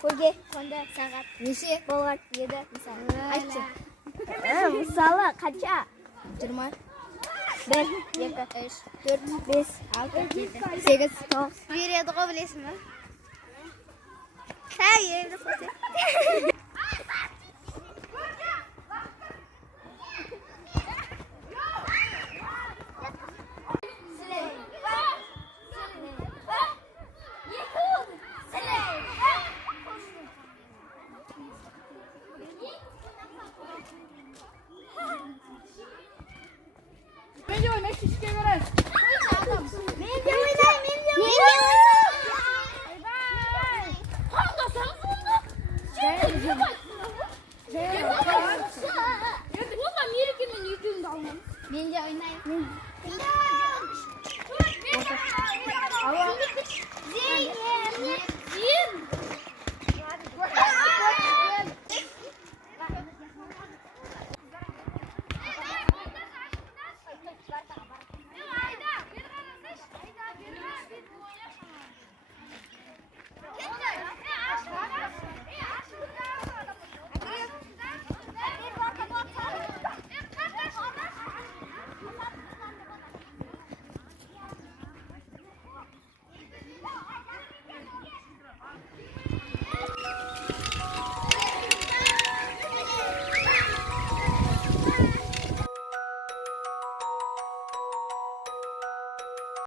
Көге, қонда, сағат, неше, болғат, еді, мысалы. Айтшы. Мысалы, қанша? 20. 1, 2, 3, 4, 5, 6, 7, 8, 9. Береді ғой білесің ба? Сәй, енді қосы.